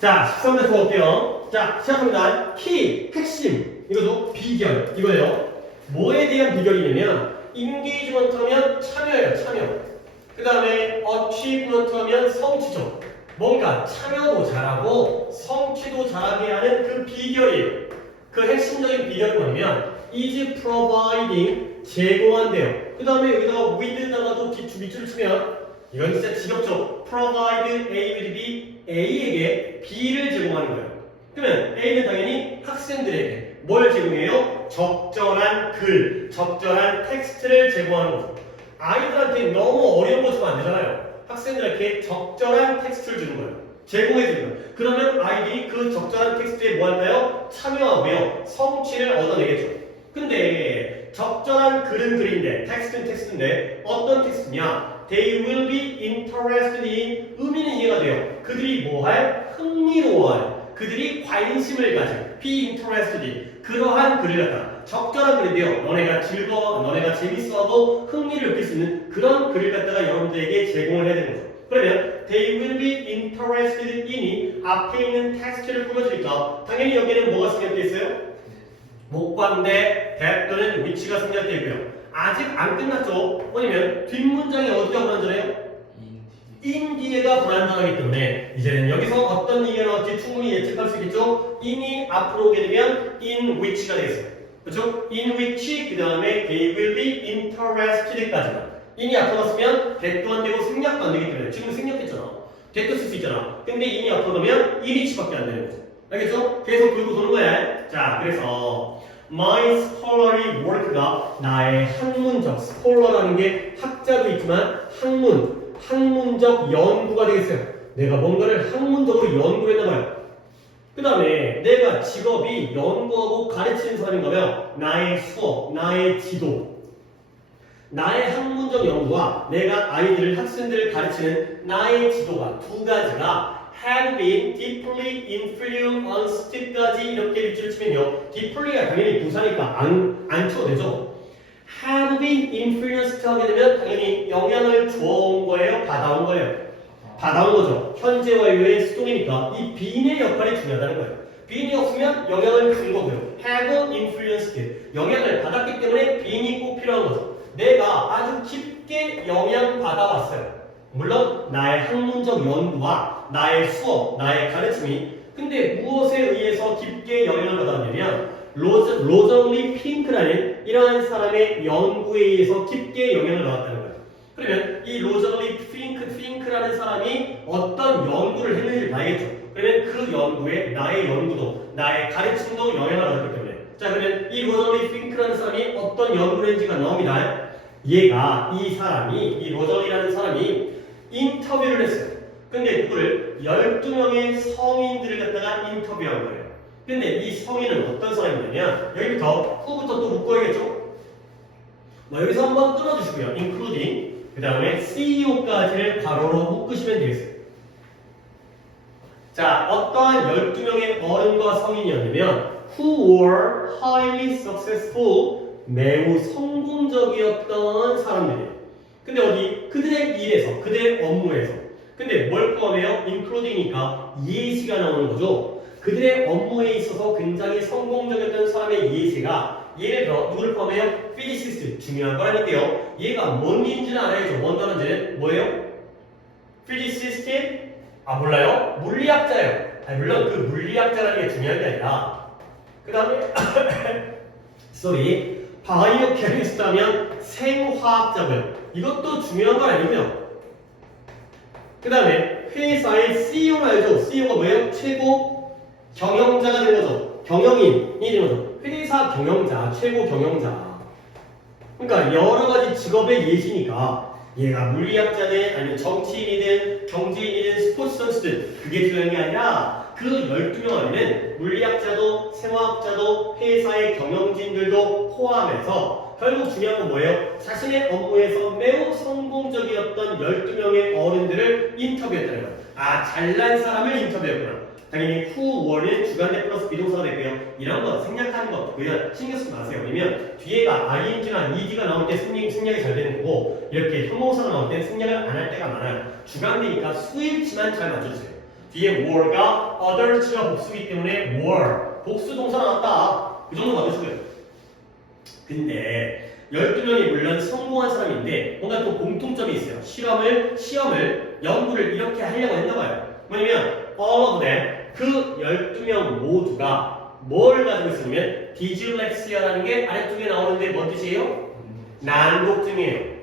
자, 13번 볼게요. 자, 시작합니다. 키, 핵심. 이것도 비결. 이거예요. 뭐에 대한 비결이냐면, 인게이지먼트 하면 참여예요, 참여. 그 다음에 어치브먼트 하면 성취죠. 뭔가 참여도 잘하고 성취도 잘하게 하는 그 비결이에요. 그 핵심적인 비결이 뭐냐면, is providing, 제공한대요. 그 다음에 여기다가 with다가도 밑줄을 치면, 이건 진짜 지겹죠. provide A with B, A에게 B를 제공하는 거예요. 그러면 A는 당연히 학생들에게 뭘 제공해요? 적절한 글, 적절한 텍스트를 제공하는 거죠. 아이들한테 너무 어려운 거 주면 안 되잖아요. 학생들에게 적절한 텍스트를 주는 거예요. 제공해 주는 거예요. 그러면 아이들이 그 적절한 텍스트에 뭐 할까요? 참여하고요. 성취를 얻어내겠죠. 근데 적절한 글은 글인데, 텍스트는 텍스트인데 어떤 텍스트냐? They will be interested in, 의미는 이해가 돼요. 그들이 뭐할? 흥미로워할. 그들이 관심을 가질. be interested in. 그러한 글을 갖다 적절한 글인데요. 너네가 즐거워, 너네가 재밌어하고 흥미를 느낄 수 있는 그런 글을 갖다가 여러분들에게 제공을 해야 되는 거죠. 그러면 they will be interested in이 앞에 있는 텍스트를 꾸며주니까 당연히 여기는 뭐가 생략되어 있어요? 목관대, that 또는 which가 생략되어 있고요. 아직 안 끝났죠? 뭐냐면 뒷문장이 어디가 불안전해요? in 뒤에가 불안전하기 때문에 이제는 여기서 어떤 얘기가 나올지 충분히 예측할 수 있겠죠? in이 앞으로 오게 되면 in which가 되겠어요. 그렇죠? in which 그 다음에 they will be interested까지만 in이 앞으로 갔으면 that도 안 되고 생략도 안 되기 때문에 지금 생략했잖아. that도 쓸 수 있잖아. 근데 in이 앞으로 가면 in which밖에 안 되는 거죠. 알겠죠? 계속 돌고 도는 거야. 자, 그래서 My scholarly work가 나의 학문적, 스콜러라는 게 학자도 있지만 학문적 연구가 되겠어요. 내가 뭔가를 학문적으로 연구했나 봐요. 그 다음에 내가 직업이 연구하고 가르치는 사람인가요? 나의 수업, 나의 지도, 나의 학문적 연구와 내가 아이들을, 학생들을 가르치는 나의 지도가 두 가지가 had been deeply influenced까지 이렇게 밑줄을 치면요. deeply가 당연히 부사니까 안 쳐도 되죠. had been influenced 하게 되면 당연히 영향을 줘온 거예요? 받아온 거예요? 받아온 거죠. 현재 완료의 수동이니까 이 being의 역할이 중요하다는 거예요. being이 없으면 영향을 준 거고요. have influenced, 영향을 받았기 때문에 being이 꼭 필요한 거죠. 내가 아주 깊게 영향받아왔어요. 물론 나의 학문적 연구와 나의 수업, 나의 가르침이 근데 무엇에 의해서 깊게 영향을 받았냐면 로저리 핑크라는 이러한 사람의 연구에 의해서 깊게 영향을 받았다는 거예요. 그러면 이 로저리 핑크라는 사람이 어떤 연구를 했는지 봐야겠죠. 그러면 그 연구에 나의 연구도 나의 가르침도 영향을 받았기 때문에 자 그러면 이 로저리 핑크라는 사람이 어떤 연구를 했는지가 나옵니다. 이 로저리라는 사람이 인터뷰를 했어요. 근데 누구를? 12명의 성인들을 갖다가 인터뷰한 거예요. 근데 이 성인은 어떤 사람이냐면 여기부터 후부터 또 묶어야겠죠? 여기서 한번 끊어주시고요. including 그 다음에 CEO까지를 괄호로 묶으시면 되겠어요. 자, 어떠한 12명의 어른과 성인이었냐면 who were highly successful 매우 성공적이었던 사람들이에요. 근데 어디? 그들의 일에서, 그들의 업무에서. 근데 뭘 포함해요? including이니까 예시가 나오는 거죠. 그들의 업무에 있어서 굉장히 성공적이었던 사람의 예시가 예를 들어 누구를 포함해요? physicist, 중요한 거라니까요. 얘가 뭔 일인지는 알아야죠. 뭔 단어인지는 뭐예요? physicist? 몰라요? 물리학자예요. 물론 그 물리학자라는 게 중요한 게 아니라 그 다음에 sorry 바이오 케미스트 하면 생화학자고요. 이것도 중요한 건 아니고요. 그 다음에 회사의 CEO를 알죠? CEO가 뭐예요? 최고 경영자가 된 거죠. 경영인이 된 거죠. 회사 경영자, 최고 경영자. 그러니까 여러 가지 직업의 예시니까 얘가 물리학자든 아니면 정치인이든 경제인이든 스포츠 선수든 그게 중요한 게 아니라 그 12명 안에는 물리학자도 생화학자도 회사의 경영진들도 포함해서 결국 중요한 건 뭐예요? 자신의 업무에서 매우 성공적이었던 12명의 어른들을 인터뷰했다는 거예요. 잘난 사람을 인터뷰했구나. 당연히 who were는 주관대 플러스 비동사가 되고요. 이런 거 생략하는 거 그냥 신경 쓰지 마세요. 왜냐면 뒤에가 ing나 ed가 나올 때 생략이 잘 되는 거고 이렇게 형용사가 나올 때 생략을 안 할 때가 많아요. 주관대니까 수일치만 잘 맞춰주세요. 뒤에 were가 others가 복수이기 때문에 were 복수 동사 나왔다. 그 정도 맞으시고요. 근데 12명이 물론 성공한 사람인데 뭔가 또 공통점이 있어요. 시험을 연구를 이렇게 하려고 했나 봐요. 뭐냐면 all of them 그 12명 모두가 뭘 가지고 있으면 디즐렉시아라는 게 아래쪽에 나오는데 뭔 뜻이에요? 난독증이에요.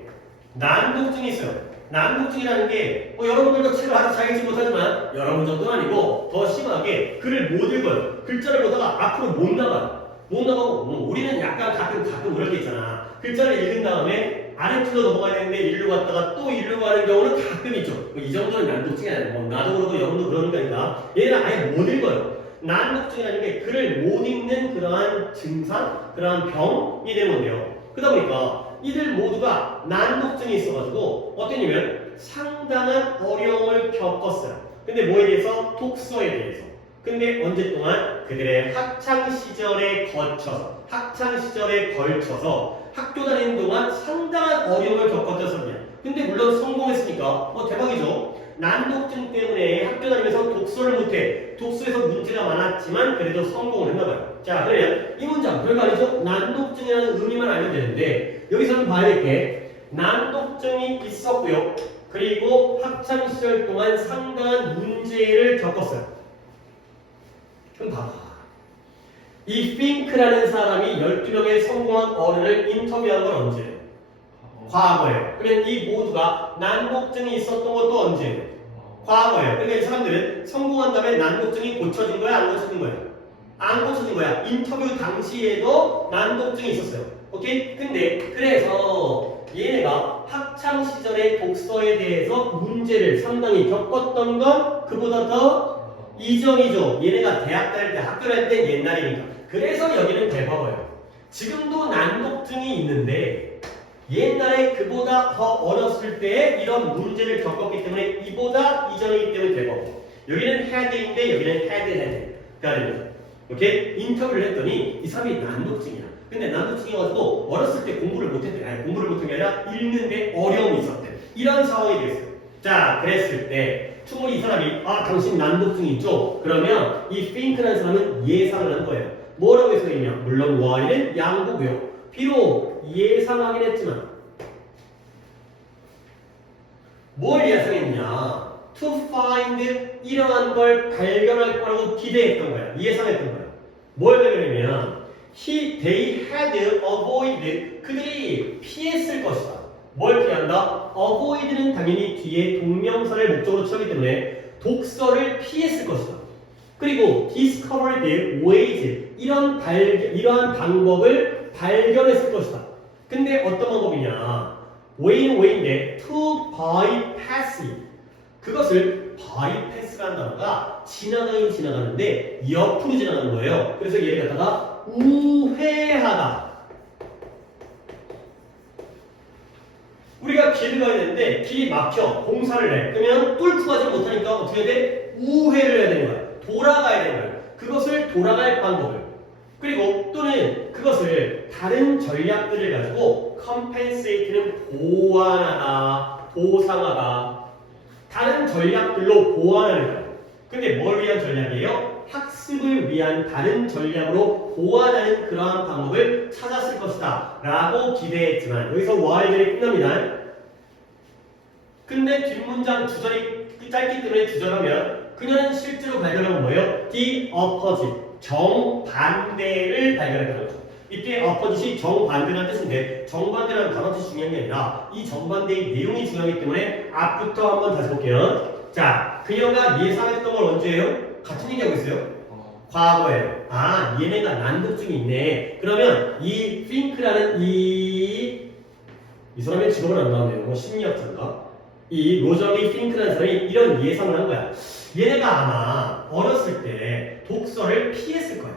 난독증이 있어요. 난독증이라는 게 여러분들도 책을 하나 잘 읽지 못하지만 여러분 정도는 아니고 더 심하게 글을 못 읽어요. 글자를 보다가 앞으로 못 나가요. 못 나가고 우리는 약간 가끔 그럴 때 있잖아. 글자를 읽은 다음에 아래쪽으로 넘어가야 되는데 일로 갔다가 또 일로 가는 경우는 가끔 있죠. 이 정도는 난독증이 아니고 나도 그러고 여러분도 그러는 거 아니다. 얘는 아예 못 읽어요. 난독증이라는 게 글을 못 읽는 그러한 증상, 그러한 병이 되는 건데요. 그러다 보니까 이들 모두가 난독증이 있어가지고 어땠냐면 상당한 어려움을 겪었어요. 근데 뭐에 대해서? 독서에 대해서. 근데 언제 동안? 그들의 학창 시절에 걸쳐서 학교 다니는 동안 상당한 어려움을 겪었던 사람이야. 근데 물론 성공했으니까 대박이죠. 난독증 때문에 학교 다니면서 독서를 못해. 독서에서 문제가 많았지만 그래도 성공을 했나봐요. 자, 그러면 이 문장 별거 아니죠? 난독증이라는 의미만 알면 되는데 여기서는 봐야 될 게 난독증이 있었고요. 그리고 학창 시절 동안 상당한 문제를 겪었어요. 그럼 봐봐. 이 핑크라는 사람이 12명의 성공한 어른을 인터뷰한 건 언제예요? 과거예요. 그러면 이 모두가 난독증이 있었던 것도 언제예요? 과거예요. 그러니까 이 사람들은 성공한 다음에 난독증이 고쳐진 거야? 안 고쳐진 거야? 안 고쳐진 거야. 인터뷰 당시에도 난독증이 있었어요. 오케이? 근데 그래서 얘네가 학창 시절의 독서에 대해서 문제를 상당히 겪었던 건 그보다 더 이전이죠. 얘네가 대학 다닐 때 학교 다닐 때 옛날이니까. 그래서 여기는 대박이에요. 지금도 난독증이 있는데 옛날에 그보다 더 어렸을 때 이런 문제를 겪었기 때문에 이보다 이전이기 때문에 대박이에요. 여기는 had인데 여기는 had. 그러니까 오케이? 인터뷰를 했더니 이 사람이 난독증이야. 근데 난독증이어가지고 어렸을 때 공부를 못했대. 아니 공부를 못한 게 아니라 읽는데 어려움이 있었대. 이런 상황이 되겠어요. 자, 그랬을 때 충분히 이 사람이 당신 난독증이 있죠? 그러면 이 think라는 사람은 예상을 한 거예요. 뭐라고 해석했냐? 물론 y는 양보고요. 비록 예상하긴 했지만 뭘 예상했냐? To find 이러한 걸 발견할 거라고 기대했던 거야. 예상했던 거야. 뭘 발견했냐? They had avoided 그들이 피했을 것이다. 뭘 피한다? avoid는 당연히 뒤에 동명사를 목적으로 취하기 때문에 독서를 피했을 것이다. 그리고 discovered ways 이러한 방법을 발견했을 것이다. 근데 어떤 방법이냐? way인데 to bypass 그것을 bypass라는 단어가 지나가는데 옆으로 지나가는 거예요. 그래서 얘를 갖다가 우회하다. 우리가 길을 가야 되는데 길이 막혀 공사를 해. 그러면 뚫고 가지 못하니까 어떻게 해야 돼? 우회를 해야 되는 거야. 돌아가야 되는 거야. 그것을 돌아갈 방법을. 그리고 또는 그것을 다른 전략들을 가지고 compensate는 보완하다, 보상하다. 다른 전략들로 보완하는 거예요. 근데 뭘 위한 전략이에요? 학습을 위한 다른 전략으로 보완하는 그러한 방법을 찾았을 것이다 라고 기대했지만 여기서 while이 끝납니다. 근데 뒷문장 주절이 짧기 때문에 주절하면 그녀는 실제로 발견한 건 뭐예요? The opposite, 정반대를 발견했다는 거죠. 이때 opposite이 정반대라는 뜻인데 정반대라는 단어 뜻이 중요한 게 아니라 이 정반대의 내용이 중요하기 때문에 앞부터 한번 다시 볼게요. 자, 그녀가 예상했던 건 언제예요? 같은 얘기하고 있어요. 과거에. 얘네가 난독증이 있네. 그러면 이 think라는 이 사람의 직업은 안 나오네요. 뭐 심리학자인가? 이 로저리 think라는 사람이 이런 예상을 한 거야. 얘네가 아마 어렸을 때 독서를 피했을 거야.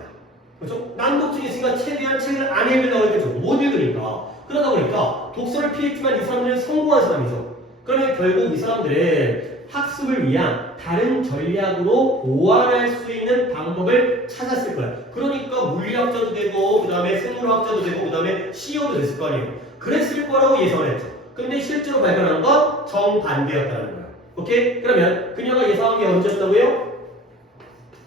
그렇죠? 난독증이 있으니까 최대한 책을 안 읽으려고 했겠죠. 못 읽으니까. 그러다 보니까 독서를 피했지만 이 사람들은 성공한 사람이죠. 그러면 결국 이 사람들은 학습을 위한 다른 전략으로 보완할 수 있는 방법을 찾았을 거야. 그러니까 물리학자도 되고, 그 다음에 생물학자도 되고, 그 다음에 CEO도 됐을 거 아니에요. 그랬을 거라고 예상을 했죠. 근데 실제로 발견한 건 정반대였다는 거야. 오케이? 그러면 그녀가 예상한 게 언제였다고요?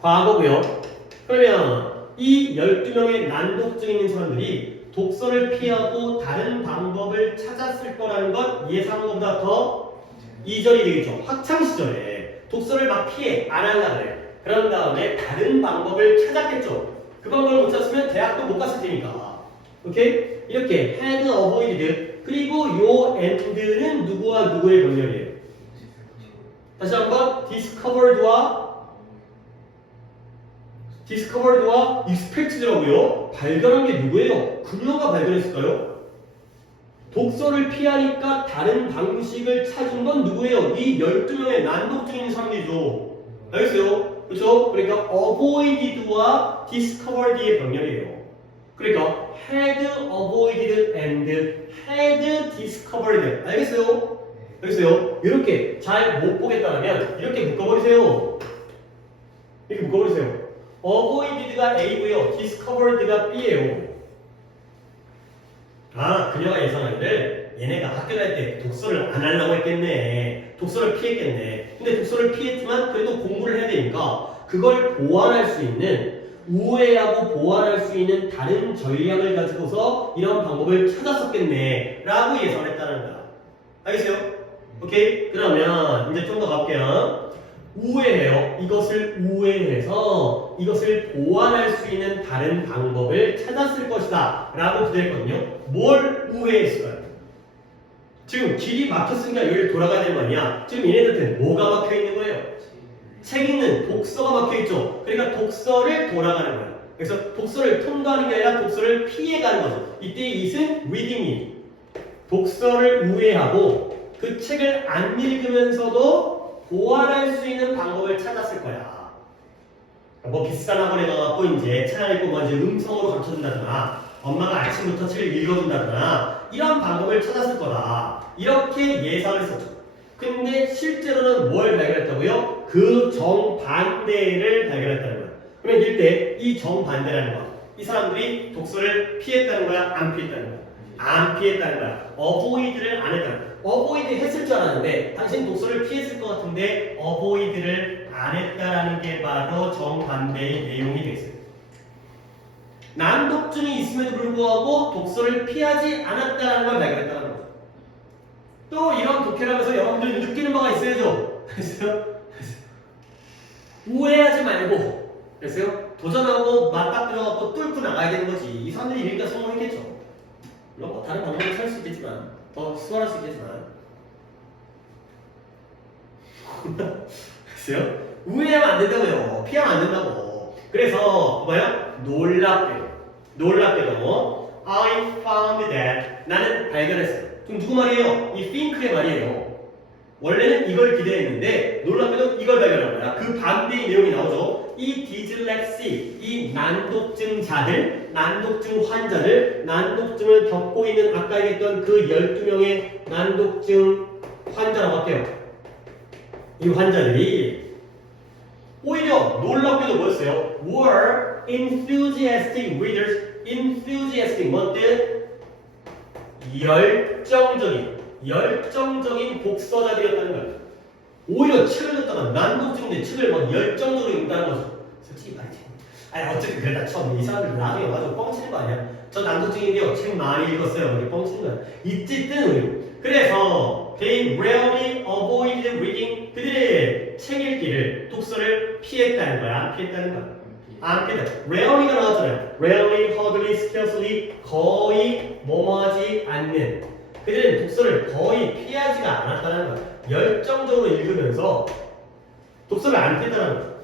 과거고요. 그러면 이 12명의 난독증 있는 사람들이 독서를 피하고 다른 방법을 찾았을 거라는 건 예상한 것보다 더 이전이 되겠죠. 학창시절에 독서를 막 피해 안 하려고 그래. 그런 다음에 다른 방법을 찾았겠죠. 그 방법을 못 찾았으면 대학도 못 갔을 테니까. 오케이? 이렇게 had avoided 그리고 요 and는 누구와 누구의 병렬이에요? 다시 한번 discovered와 expected라고요. 발견한 게 누구예요? 그녀가 발견했을까요? 독서를 피하니까 다른 방식을 찾은 건 누구예요? 이 12명의 난독증 있는 사람들이죠. 알겠어요? 그렇죠? 그러니까 avoided와 discovered의 병렬이에요. 그러니까 had avoided and had discovered. 알겠어요? 알겠어요? 이렇게 잘 못 보겠다면 이렇게 묶어버리세요. 이렇게 묶어버리세요. avoided가 A고요. discovered가 B예요. 아, 그녀가 예상하기를 얘네가 학교 갈 때 독서를 안 하려고 했겠네. 독서를 피했겠네. 근데 독서를 피했지만 그래도 공부를 해야 되니까 그걸 보완할 수 있는 우회하고 보완할 수 있는 다른 전략을 가지고서 이런 방법을 찾았었겠네 라고 예상을 했다는 거야. 알겠어요? 오케이? 그러면 이제 좀 더 갈게요. 우회해요. 이것을 우회해서 이것을 보완할 수 있는 다른 방법을 찾았을 것이다 라고 기대했거든요. 뭘 우회했을까요? 지금 길이 막혔으니까 여기를 돌아가야 되는 거 아니야? 지금 얘네들한테 뭐가 막혀 있는 거예요? 책 읽는 독서가 막혀 있죠. 그러니까 독서를 돌아가는 거예요. 그래서 독서를 통과하는 게 아니라 독서를 피해가는 거죠. 이때 이것은 reading이 독서를 우회하고 그 책을 안 읽으면서도 보완할 수 있는 방법을 찾았을 거야. 뭐 비싼 학원에 가갖고 이제 책 읽고 뭐 이제 음성으로 가르쳐준다거나 엄마가 아침부터 책을 읽어준다거나 이런 방법을 찾았을 거다. 이렇게 예상을 했었죠. 근데 실제로는 뭘 발견했다고요? 그 정반대를 발견했다는 거야. 그러면 이때 이 정반대라는 거야. 이 사람들이 독서를 피했다는 거야? 안 피했다는 거야? 안 피했다는 거야. avoid를 안 했다는 거야. avoid 했을 줄 알았는데 당신 독서를 피했을 것 같은데 avoid를 안 했다라는 게 바로 정반대의 내용이 되겠어요. 난독증이 있음에도 불구하고 독서를 피하지 않았다는 걸 발견했다는 거죠. 또 이런 독해라면서 여러분들이 느끼는 바가 있어야죠. 그래서요? 우회하지 말고 그래서요? 도전하고 맞닥뜨려갖고 뚫고 나가야 되는 거지. 이 사람들이 이러니까 성공했겠죠. 물론 뭐 다른 방법을 찾을 수 있겠지만 더 수월할 수 있겠지만 글쎄요? 우회하면 안 된다고요. 피하면 안 된다고. 그래서 뭐예요? 놀랍게도 I found that 나는 발견했어요. 그럼 누구 말이에요? 이 think의 말이에요. 원래는 이걸 기대했는데 놀랍게도 이걸 발견한 거야. 그 반대의 내용이 나오죠. 이 디슬렉시, 이 난독증자들, 난독증 환자들, 난독증을 겪고 있는 아까 얘기했던 그 12명의 난독증 환자라고 할게요. 이 환자들이 오히려 놀랍게도 뭐였어요? were enthusiastic readers. enthusiastic 뭔데? 열정적인 독서자들이었다는 거예요. 오히려 책을 읽다가 난독증인데 책을 막 열정적으로 읽다는 거죠. 솔직히 말이지. 아니 어쨌든 그러다 처음 이 사람들 나중에 와서 뻥치는 거 아니야? 저 난독증인데요. 책 많이 읽었어요. 이렇게 뻥치는 거야. 어쨌든 그래서 they rarely avoided reading. 그들의 책 읽기를 독서를 피했다는 거야. 안 피했다는 거야. 안 피했다. rarely가 나왔잖아요. rarely, hardly, scarcely 거의 뭐뭐하지 않는. 그들은 독서를 거의 피하지가 않았다는 거야. 열정적으로 읽으면서 독서를 안 피했다는 거야.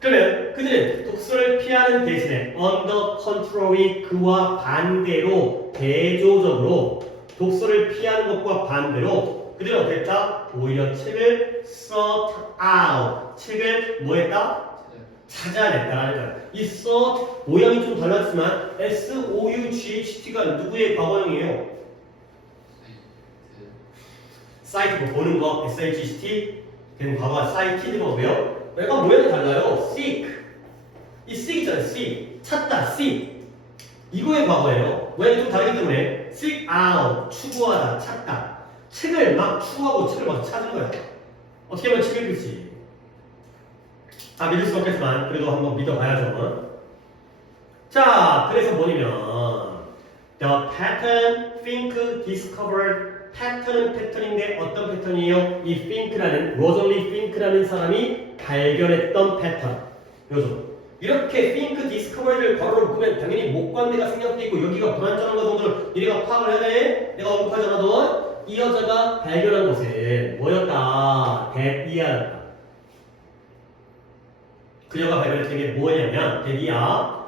그러면 그들은 독서를 피하는 대신에 on the contrary 그와 반대로 대조적으로 독서를 피하는 것과 반대로 그들은 어땠다? 오히려 책을 sought out 책을 뭐 했다? 찾아냈다는 거야. 이 sought 모양이 좀 달랐지만 S-O-U-G-H-T가 누구의 과거형이에요? 사이트 뭐 보는 거 S-H-T 걔는 과거가 사이티드 거고요. 얘가 모양이 달라요. seek 이 seek 있잖아요. seek 찾다 seek 이거의 과거예요. 모양이 좀 다르기 때문에 seek out 추구하다 찾다 책을 막 추구하고 책을 막 찾은 거야. 어떻게 하면 책 읽을지. 다 믿을 수 없겠지만 그래도 한번 믿어봐야죠. 자, 그래서 뭐냐면 The pattern Fink discovered 패턴은 패턴인데 어떤 패턴이에요? 이 Fink라는 로절리 Fink라는 사람이 발견했던 패턴. 요즘 이렇게 Fink discovered를 괄호로 묶으면 당연히 목관대가 생략돼 있고 여기가 불완전한 거 정도를 얘네가 파악을 해야 돼. 내가 언급하지 않아도 이 여자가 발견한 것은 뭐였다? 데비아였다. 그녀가 발견했던 게 뭐냐면 데비아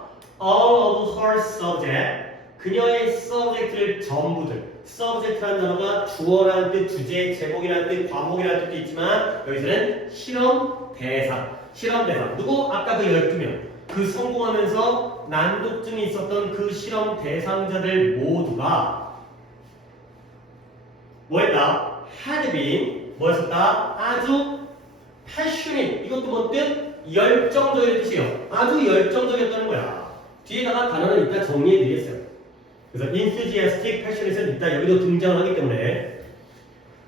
all of her subject 그녀의 subject를 전부들 subject라는 단어가 주어라는 뜻, 주제, 제목이라는 뜻, 과목이라는 뜻도 있지만 여기서는 실험 대상 누구? 아까 그 12명 그 성공하면서 난독증이 있었던 그 실험 대상자들 모두가 뭐했다? had been 뭐였었다? 아주 passionate 이것도 뭔 뜻? 열정적인 뜻이에요. 아주 열정적이었다는 거야. 뒤에다가 단어는 이따 정리해드리겠어요. 그래서 enthusiastic, passionate는 이따 여기도 등장을 하기 때문에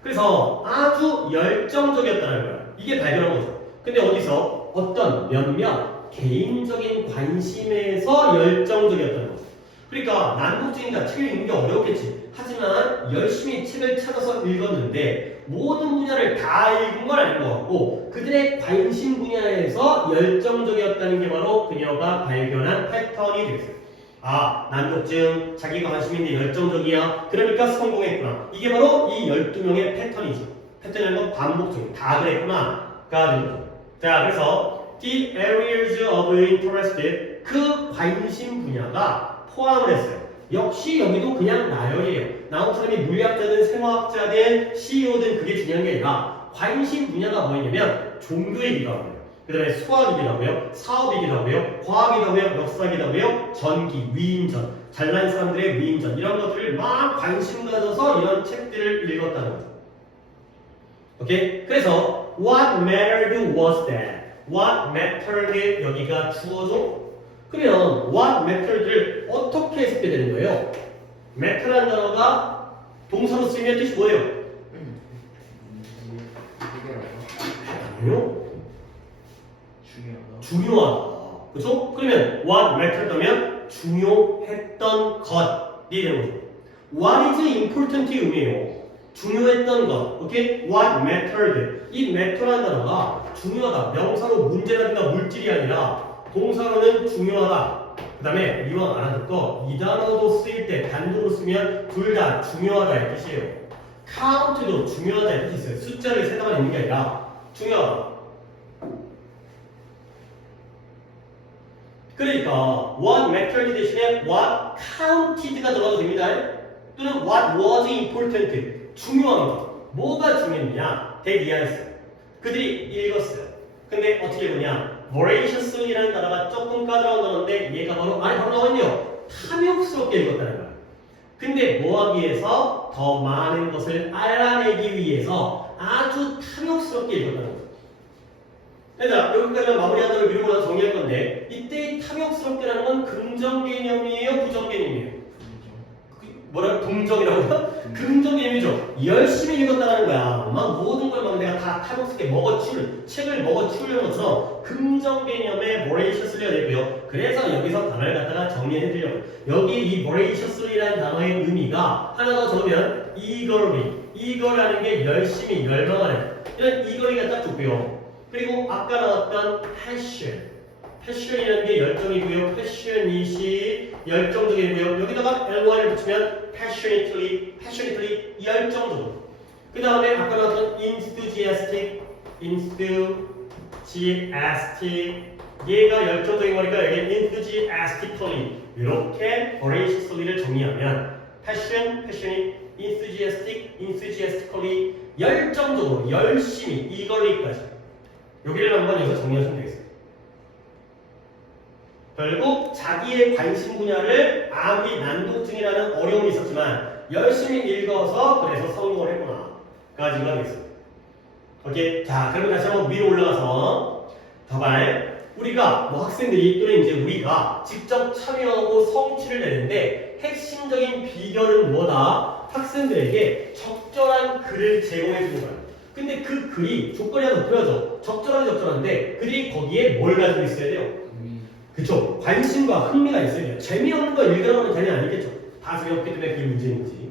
그래서 아주 열정적이었다는 거야. 이게 발견한 거죠. 근데 어디서? 어떤 몇몇 개인적인 관심에서 열정적이었다는 거죠. 그러니까 난독증이다. 책을 읽는 게 어려웠겠지. 하지만 열심히 책을 찾아서 읽었는데 모든 분야를 다 읽은 건 아닌 것 같고 그들의 관심 분야에서 열정적이었다는 게 바로 그녀가 발견한 패턴이 되겠어요. 아, 난독증, 자기가 관심인데 열정적이야. 그러니까 성공했구나. 이게 바로 이 12명의 패턴이죠. 패턴이라는 건 반복적인 다 그랬구나. 가 되는 거죠. 자, 그래서 the areas of interest 그 관심 분야가 포함을 했어요. 역시 여기도 그냥 나열이에요. 나온 사람이 물리학자든 생화학자든 CEO든 그게 중요한 게 아니라 관심 분야가 뭐냐면 종교이기도 하고요. 그 다음에 수학이기도 하고요. 사업이기도 하고요. 과학이기도 하고요. 역사이기도 하고요. 전기, 위인전, 잘난 사람들의 위인전 이런 것들을 막 관심 가져서 이런 책들을 읽었다는 거죠. 오케이? 그래서 what mattered was that. what mattered 여기가 주어죠. 그러면 what mattered를 어떻게 해석해야 되는 거예요? matter라는 단어가 동사로 쓰이면 뜻이 뭐예요? 아니요. 중요하다. 그렇죠? 그러면 what mattered 하면 중요했던 것이 되는 거죠. what is important의 의미예요. 중요했던 것. 오케이? what mattered. 이 matter라는 단어가 중요하다. 명사로 문제라든가 물질이 아니라 동사로는 중요하다. 그 다음에 이왕 알아둘 거, 이 단어도 쓰일 때 단독으로 쓰면 둘 다 중요하다의 뜻이에요. count도 중요하다의 뜻이 있어요. 숫자를 세다만 있는 게 아니라 중요하다. 그러니까 what mattered 대신에 what counted가 들어가도 됩니다. 또는 what was important. 중요한 것. 뭐가 중요했냐? 대기하였어요. 그들이 읽었어요. 근데 어떻게 보냐? voraciously라는 단어가 조금 까다로운 단어인데 얘가 바로 나왔네요. 탐욕스럽게 읽었다는 거야. 근데 뭐 하기 위해서? 더 많은 것을 알아내기 위해서 아주 탐욕스럽게 읽었다는 거죠. 얘들아, 여기까지만 마무리하는 걸 미루고 나서 정리할 건데 이때 탐욕스럽게라는 건 긍정 개념이에요? 부정 개념이에요? 뭐라 긍정이라고요? 긍정 개념이죠. 열심히 읽었다는 거야. 막 모든 걸 막 내가 다 탐욕스럽게 책을 먹어치우려는 것처럼 긍정 개념의 voraciously가 되고요. 그래서 여기서 단어를 갖다가 정리해드리려고. 여기 이 voraciously라는 단어의 의미가 하나 더 적으면 eagerly라는 게 열심히 열망하는 이런 eagerly가 딱 좋고요. 그리고 아까 나왔던 passion이라는 게 열정이고요. passionat이 열정적이고요. 여기다가 ly를 붙이면 passionately 열정적으로. 그 다음에 아까 나왔던 enthusiastic 얘가 열정적인 거니까 여기 enthusiastically 이렇게 voraciously를 정리하면 passionate, enthusiastically 열정적으로, 열심히, eagerly까지 여기를 한번 여기서 정리하시면 되겠습니다. 결국 자기의 관심 분야를 아무리 난독증이라는 어려움이 있었지만 열심히 읽어서 그래서 성공을 했구나 까지가 되겠습니다. 오케이? 자, 그러면 다시 한번 위로 올라가서 더발 우리가 학생들이 또는 이제 우리가 직접 참여하고 성취를 내는데 핵심적인 비결은 뭐다? 학생들에게 적절한 글을 제공해 주는 거야. 근데 그 글이 조건이 하나 높여져. 적절한데 그들이 거기에 뭘 가지고 있어야 돼요? 그쵸? 관심과 흥미가 있어야 돼요. 재미없는 거 읽으라고는 당연히 아니겠죠. 다 재미없기 때문에 그게 문제인 거지.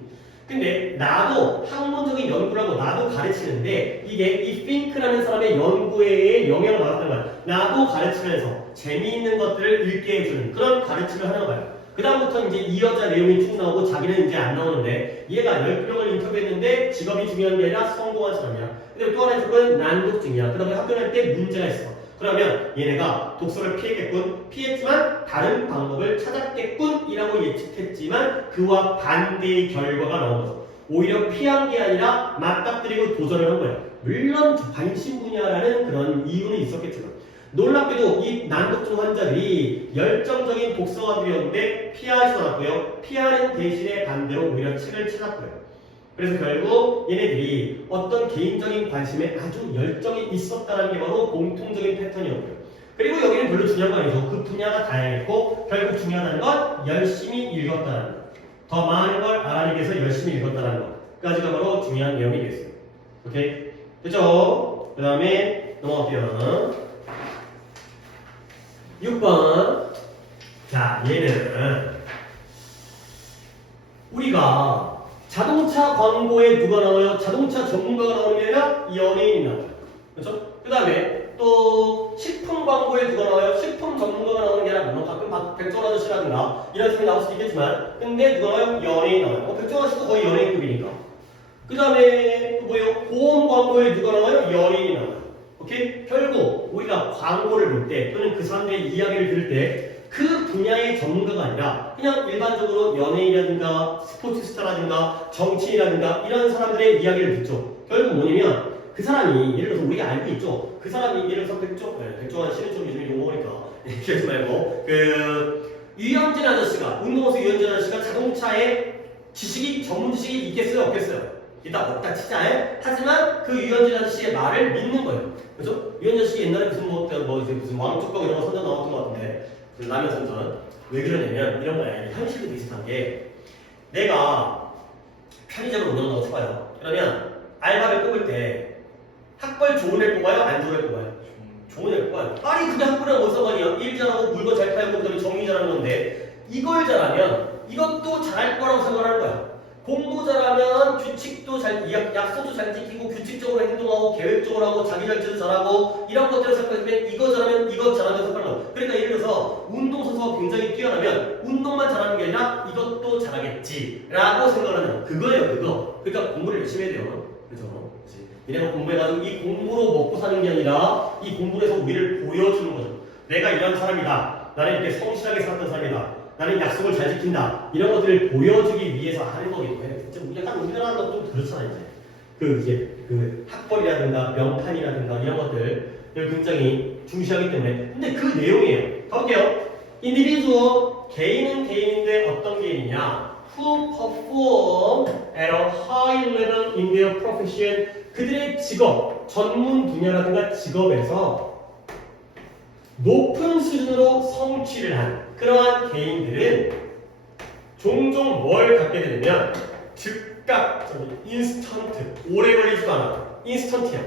근데 나도 학문적인 연구를 하고 나도 가르치는데 이게 이 핑크라는 사람의 연구에 영향을 받았던 거야. 나도 가르치면서 재미있는 것들을 읽게 해주는 그런 가르침을 하는 거야. 그 다음부터 이제 이 여자 내용이 쭉 나오고 자기는 이제 안 나오는데 얘가 10명을 인터뷰했는데 직업이 중요한 게 아니라 성공한 사람이야. 근데 또 하나의 조건은 난독증이야. 그 다음에 합격할 때 문제가 있어. 그러면 얘네가 독서를 피했겠군, 피했지만 다른 방법을 찾았겠군 이라고 예측했지만 그와 반대의 결과가 나온 거죠. 오히려 피한 게 아니라 맞닥뜨리고 도전을 한 거예요. 물론 관심 분야라는 그런 이유는 있었겠지만 놀랍게도 이 난독증 환자들이 열정적인 독서가들이었는데 피하지 않았고요. 피하는 대신에 반대로 오히려 책을 찾았고요. 그래서 결국 얘네들이 어떤 개인적인 관심에 아주 열정이 있었다는 게 바로 공통적인 패턴이었고요. 그리고 여기는 별로 중요한 거 아니죠. 그 분야가 다양했고 결국 중요하다는 건 열심히 읽었다는 것. 더 많은 걸 알아내기 위해서 열심히 읽었다는 것까지가 바로 중요한 내용이겠어요. 오케이? 됐죠? 그 다음에 넘어갈게요. 6번. 자, 얘는 우리가 자동차 광고에 누가 나와요? 자동차 전문가가 나오는 게 아니라 연예인이 나와요. 그렇죠? 그 다음에 또 식품 광고에 누가 나와요? 식품 전문가가 나오는 게 아니라 물론 가끔 백종원 아저씨라든가 이런 사람이 나올 수도 있겠지만 근데 누가 나와요? 연예인이 나와요. 백종원 아저씨도 거의 연예인급이니까. 그 다음에 또 뭐예요? 보험 광고에 누가 나와요? 연예인이 나와요. 오케이? 결국 우리가 광고를 볼 때 또는 그 사람들의 이야기를 들을 때 그 분야의 전문가가 아니라 그냥 일반적으로 연예인이라든가 스포츠 스타라든가 정치인이라든가 이런 사람들의 이야기를 듣죠. 결국 뭐냐면 그 사람이 예를 들어서 우리가 알고 있죠. 그 사람이 예를 들어서 백종원 씨는 좀 요즘에 욕먹으니까 얘기하지 말고 유현진 아저씨가 운동선수 유현진 아저씨가 자동차에 전문 지식이 있겠어요? 없겠어요? 일단 없다 치자. 하지만 그 유현진 아저씨의 말을 믿는 거예요. 그죠? 유현진 아저씨 옛날에 무슨 왕족과 이런 거 선전 나왔던 것 같은데 라면 선전. 왜 그러냐면 이런 거야. 현실도 비슷한 게 내가 편의점을 운영한다고 쳐봐요. 그러면 알바를 뽑을 때 학벌 좋은 애 뽑아요? 안 좋은 애 뽑아요? 좋은 애 뽑아요. 아니 그게 학벌이랑 뭔 상관이야? 일 잘하고 물건 잘 팔고 그다음에 정리 잘하는 건데 이걸 잘하면 이것도 잘할 거라고 생각하는 거야. 공부 잘하면 규칙도 약속도 잘 지키고 규칙적으로 행동하고 계획적으로 하고 자기 결제도 잘하고 이런 것들을 생각하면 이거 잘하면 이거 잘한다고 생각하는 거야. 그러니까 예를 들어서 운동선수가 굉장히 뛰어나면 운동만 잘하는 게 아니라 이것도 잘하겠지 라고 생각하는 거야. 그거예요 그거. 그러니까 공부를 열심히 해야 돼요. 그죠? 얘네가 공부해가지고 이 공부로 먹고 사는 게 아니라 이 공부를 해서 우리를 보여주는 거죠. 내가 이런 사람이다. 나는 이렇게 성실하게 살았던 사람이다. 나는 약속을 잘 지킨다. 이런 것들을 보여주기 위해서 하는 거기도 해요. 약간 우리나라는 좀 그렇잖아요. 이제 그 학벌이라든가 명판이라든가 이런 것들을 굉장히 중시하기 때문에. 근데 그 내용이에요. 가볼게요. individual 개인은 개인인데 어떤 개인이냐? Who perform at a high level in their profession. 그들의 직업, 전문 분야라든가 직업에서 높은 수준으로 성취를 한 그러한 개인들은 종종 뭘 갖게 되냐면 즉각적인 인스턴트, 오래 걸리지도 않아. 인스턴트야.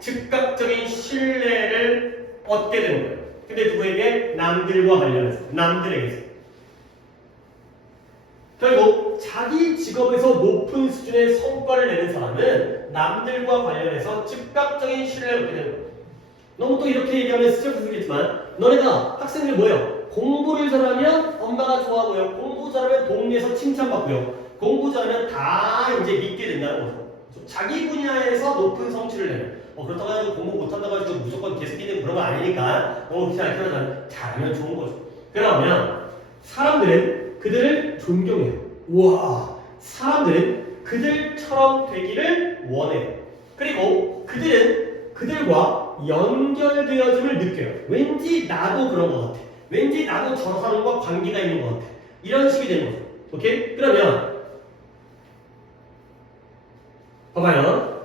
즉각적인 신뢰를 얻게 되는 거예요. 근데 누구에게? 남들과 관련해서. 남들에게서. 결국 자기 직업에서 높은 수준의 성과를 내는 사람은 남들과 관련해서 즉각적인 신뢰를 얻게 되는 거예요. 너무 또 이렇게 얘기하면 스트레스겠지만 너네가 학생들이 뭐예요? 공부를 잘하면 엄마가 좋아하고요. 공부 잘하면 동네에서 칭찬받고요. 공부 잘하면 다 이제 믿게 된다는 거죠. 자기 분야에서 높은 성취를 내는. 그렇다고 해서 공부 못한다고 해서 무조건 개새끼 되고 그런 거 아니니까 그렇게 알려면 잘하면 좋은 거죠. 그러면 사람들은 그들을 존경해요. 우와, 사람들은 그들처럼 되기를 원해요. 그리고 그들은 그들과 연결되어짐을 느껴요. 왠지 나도 그런 것 같아. 왠지 나도 저 사람과 관계가 있는 것 같아. 이런 식이 되는 거죠. 오케이? 그러면 봐봐요.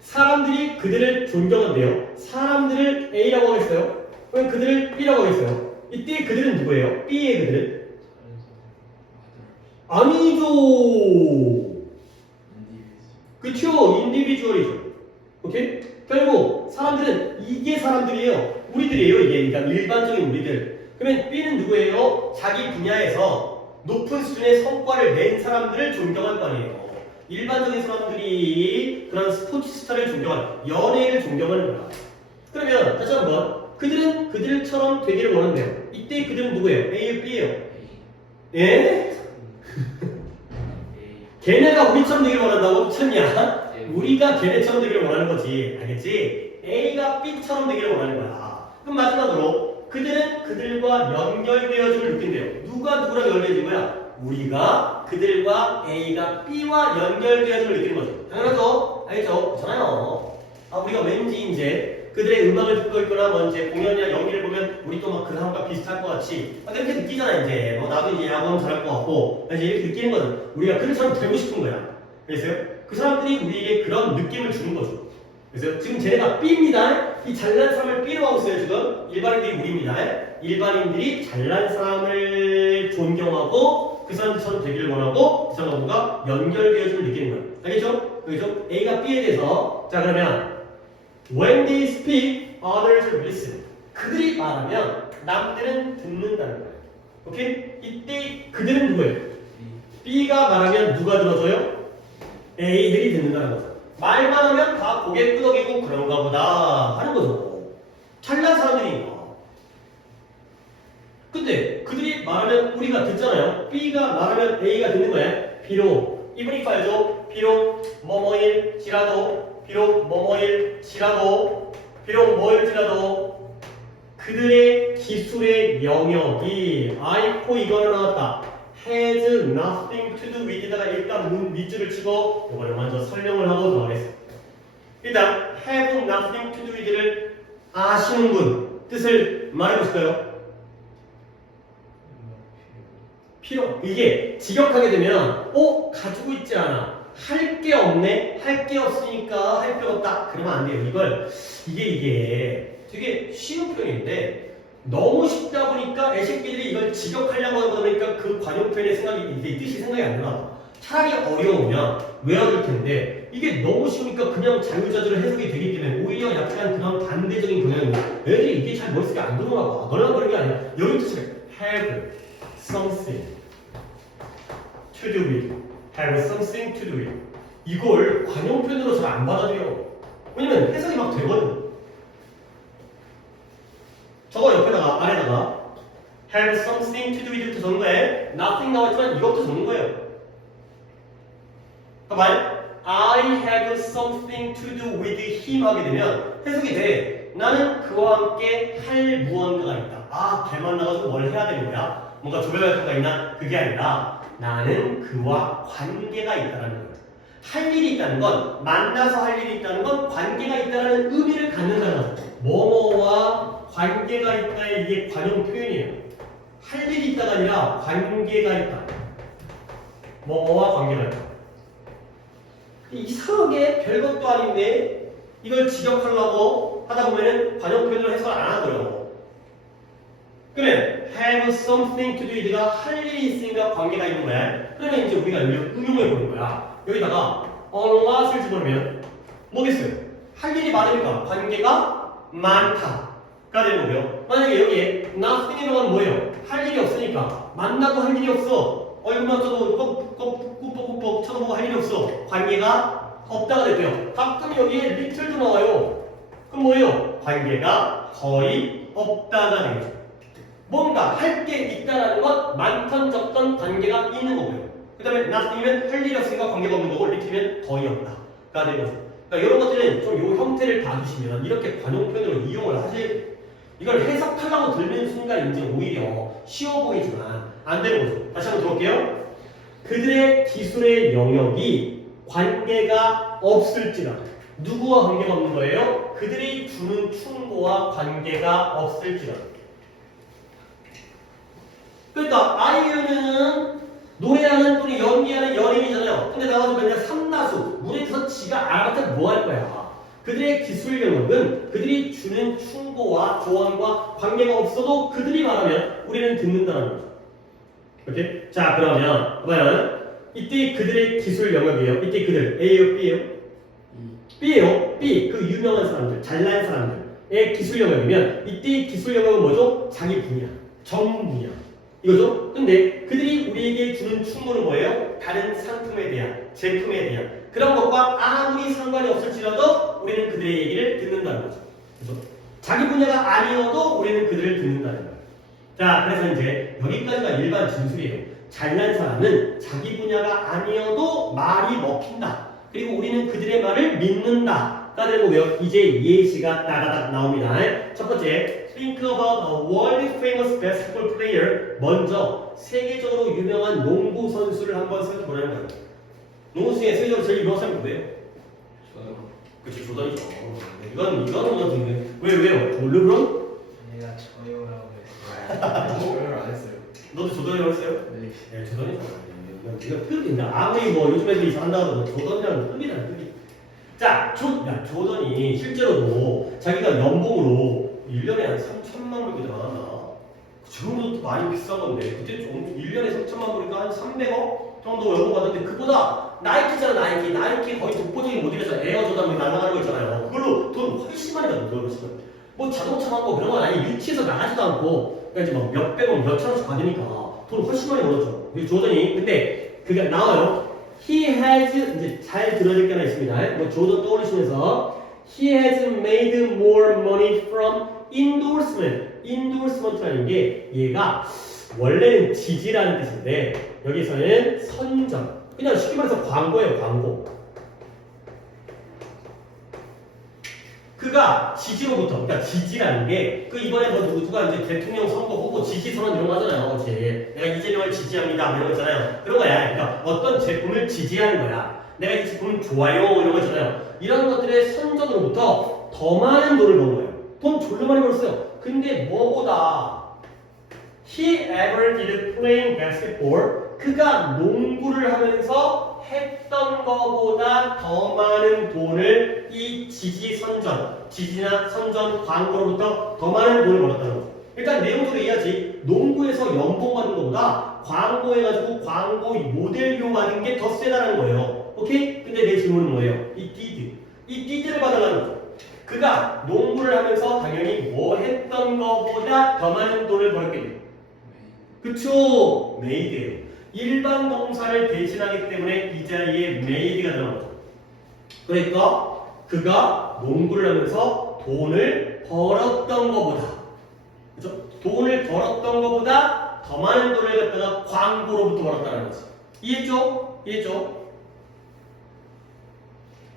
사람들이 그들을 존경한대요. 사람들을 A라고 하겠어요. 그럼 그들을 B라고 하겠어요. 이때 그들은 누구예요? B의 그들은? 아니죠. 그쵸? 인디비주얼이죠. 오케이? 결국 사람들은 이게 사람들이에요. 우리들이에요. 이게 그러니까 일반적인 우리들. 그러면 B는 누구예요? 자기 분야에서 높은 수준의 성과를 낸 사람들을 존경할 거 아니에요. 일반적인 사람들이 그런 스포츠스타를 존경하는, 연예인을 존경하는 거야. 그러면 다시 한번 그들은 그들처럼 되기를 원한대요. 이때 그들은 누구예요? A예요? B예요? 예? 걔네가 우리처럼 되기를 원한다고? 미쳤냐? 우리가 걔네처럼 되기를 원하는 거지. 알겠지? A가 B처럼 되기를 원하는 거야. 그럼 마지막으로 그들은 그들과 연결되어짐을 느낀대요. 누가 누구랑 연결된 거야? 우리가 그들과 A가 B와 연결되어짐을 느끼는 거죠. 당연하죠? 알겠죠? 그렇잖아요. 우리가 왠지 이제 그들의 음악을 듣고 있거나 뭐 이제 공연이나 연기를 보면 우리 또 막 그 사람과 비슷할 것 같이 그렇게 느끼잖아. 이제 나도 이제 야구하면 잘할 것 같고 이제 이렇게 느끼는 거죠. 우리가 그런 사람 되고 싶은 거야. 그래서요? 그 사람들이 우리에게 그런 느낌을 주는 거죠. 그래서 지금 쟤네가 B입니다. 이 잘난 사람을 B로 하고 있어요. 지금 일반인들이 우리입니다. 일반인들이 잘난 사람을 존경하고 그 사람들처럼 되기를 원하고 그 사람과 연결되어짐을 느끼는 거예요. 알겠죠? 그죠? A가 B에 대해서 자 그러면 when they speak, others listen. 그들이 말하면 남들은 듣는다는 거예요. 오케이? 이때 그들은 누구예요? B가 말하면 누가 들어줘요? A들이 듣는다는 거죠. 말만 하면 다 고개 끄덕이고 그런가 보다 하는 거죠. 잘난 사람들이니까. 근데 그들이 말하면 우리가 듣잖아요. B가 말하면 A가 듣는 거예요. 비록 이브니파이죠. 비록 뭐뭐일지라도 비록 뭐뭐일지라도 비록 뭐일지라도 그들의 기술의 영역이 아이코 이거는 나왔다. has nothing to do with에다가 일단 밑줄을 치고 이거를 먼저 설명을 하고 들어가겠습니다. 일단 have nothing to do with를 아시는 분 뜻을 말해보실까요? 필요. 이게 직역하게 되면 가지고 있지 않아. 할 게 없네. 할 게 없으니까 할 필요 없다. 그러면 안 돼요. 이게 되게 쉬운 표현인데 너무 쉽다 보니까 애새끼들이 이걸 직역하려고 하다 보니까 그 관용 표현의 생각이 이제 뜻이 생각이 안 나. 차라리 어려우면 외워둘 텐데 이게 너무 쉬우니까 그냥 자유자재로 해석이 되기 때문에 오히려 약간 그런 반대적인 경향이 애들이 이게 잘 머릿속에 안 들어가 봐. 너네가 그런 게 아니야. 여기 뜻을 have something to do with, have something to do with. 이걸 관용 표현으로 잘 안 받아들여. 왜냐면 해석이 막 되거든. 저거 옆에다가 아래다가 have something to do with부터 적는 거에 nothing 나왔지만 이것도 적는 거예요. 봐봐요. I have something to do with him 하게 되면 해석이 돼. 나는 그와 함께 할 무언가가 있다. 걔 만나가지고 뭘 해야 되는 거야? 뭔가 조별 활동가 있나? 그게 아니라 나는 그와 관계가 있다는 거예요. 할 일이 있다는 건 만나서 할 일이 있다는 건 관계가 있다는 의미를 갖는다는 거죠. 뭐뭐와 관계가 있다의 이게 관용 표현이에요. 할 일이 있다가 아니라 관계가 있다. 뭐뭐와 관계가 있다. 이상하게 별것도 아닌데 이걸 직역하려고 하다 보면은 관용 표현을 해석을 안 하고요. 그러면 have something to do with가 할 일이 있으니까 관계가 있는 거야. 그러면 이제 우리가 응용해 보는 거야. 여기다가 unless를 집어넣으면 뭐겠어요? 할 일이 많으니까 관계가 많다가 되는 거고요. 만약에 여기에 nothing이라고 하면 뭐예요? 할 일이 없으니까 만나도 할 일이 없어. 얼굴만 쳐도 꾹꾹꾹꾹 쳐다보고 할 일이 없어. 관계가 없다가 됐대요. 가끔 여기에 little도 나와요. 그럼 뭐예요? 관계가 거의 없다가 되겠죠. 뭔가 할 게 있다라는 건 많던 적던 관계가 있는 거고요. 그 다음에 nothing이면 할 일이 없으니까 관계가 없는 거고 little이면 거의 없다가 되는 거죠. 그러니까 이런 것들은 좀 이 형태를 다 두시면 이렇게 관용 표현으로 이용을 하실 이걸 해석하려고 들는 순간 이제 오히려 쉬워 보이지만 안 되는 거죠. 다시 한번 들어볼게요. 그들의 기술의 영역이 관계가 없을지라도 누구와 관계가 없는 거예요? 그들이 주는 충고와 관계가 없을지라도. 그러니까 아이유는 노래하는 또는 연기하는 연예인이잖아요. 근데 나가서 맨날 삼다수 무대에서 지가 알아봤자 뭐 할 거야. 그들의 기술 영역은 그들이 주는 충고와 조언과 관계가 없어도 그들이 말하면 우리는 듣는다는 거죠. 오케이? 자 그러면 봐봐요. 이때 그들의 기술 영역이에요. 이때 그들 A요 B예요? B예요. B. 그 유명한 사람들, 잘난 사람들의 기술 영역이면 이때 기술 영역은 뭐죠? 자기 분야, 전문 분야. 이거죠? 근데 그들이 우리에게 주는 충고는 뭐예요? 다른 상품에 대한, 제품에 대한 그런 것과 아무리 상관이 없을지라도 우리는 그들의 얘기를 듣는다는 거죠. 그죠? 자기 분야가 아니어도 우리는 그들을 듣는다는 거예요. 자, 그래서 이제 여기까지가 일반 진술이에요. 잘난 사람은 자기 분야가 아니어도 말이 먹힌다. 그리고 우리는 그들의 말을 믿는다. 가 되는 거고요. 이제 예시가 따다닥 나옵니다. 첫 번째, think about a world famous basketball player. 먼저 세계적으로 유명한 농구 선수를 한번 생각해 보라는 거예요. 농구 중에 세계적으로 제일 유명한 사람이 누구예요? 그렇죠, 조던이죠. 이건 뭐든지. 왜요? 르브론? 내가 저요라고 했어요. 저요를 안 했어요. 너도 조던이라고 했어요? 네. 네, 조던이죠. 이거 급인데 아무리 뭐 요즘 애들이 한다고 해도 조던이라는 급이라는 급이. 자, 조던이 실제로도 자기가 연봉으로 1년에 한 3천만 불 정도 나간다. 지금도 많이 비싼 건데 그때 좀 1년에 3천만 불이니까 한 300억 정도 연봉 받았는데 그보다 나이키잖아. 나이키 거의 독보적인 모델이잖아. 에어 조던 날아가는 거 있잖아요. 그걸로 돈 훨씬 많이 받는 거예요. 뭐 자동차 받고 그런 건 아니 유치해서 나가지도 않고 그냥 이제 막 몇백억 몇천 원씩 받으니까 돈 훨씬 많이 벌었죠. 조던이. 근데 그게 나와요. He has, 이제 잘 들어질 게 하나 있습니다. 뭐 조던 떠올리시면서 He has made more money from endorsement. endorsement라는 게 얘가 원래는 지지라는 뜻인데 여기서는 선전. 그냥 쉽게 말해서 광고예요. 광고. 그가 지지로부터, 그러니까 지지라는 게, 그 이번에 뭐 누가 이제 대통령 선거 후보 지지 선언 이런 거 하잖아요. 그치? 내가 이재명을 지지합니다. 뭐 이런 거 있잖아요. 그런 거야. 그러니까 어떤 제품을 지지하는 거야. 내가 이 제품은 좋아요. 이런 거 있잖아요. 이런 것들의 선전으로부터 더 많은 돈을 번 거예요. 돈 졸라 많이 벌었어요. 근데 뭐보다 He ever did playing basketball. 그가 농구를 하면서 했던 거보다 더 많은 돈을 이 지지나 선전 광고로부터 더 많은 돈을 벌었다는 거죠. 일단 내용적으로 이해하지. 농구에서 연봉 받는 것보다 광고해가지고 광고 모델료 받는 게 더 세다는 거예요. 오케이? 근데 내 질문은 뭐예요? 이 디드를 받으려는 거죠. 그가 농구를 하면서 당연히 뭐 했던 거보다 더 많은 돈을 벌겠네요. 그쵸? 메이드예요. 일반 동사를 대신하기 때문에 이 자리에 메이드가 들어가죠. 그러니까 그가 농구를 하면서 돈을 벌었던 것보다, 그죠? 돈을 벌었던 것보다 더 많은 돈을 갖다가 광고로부터 벌었다는 거지. 이해했죠?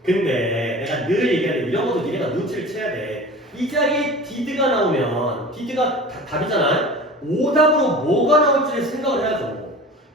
근데 내가 늘 얘기하는데 이런 것도 니네가 눈치를 채야 돼. 이 자리에 did가 나오면 did가 답이잖아. 오답으로 뭐가 나올지를 생각을 해야죠.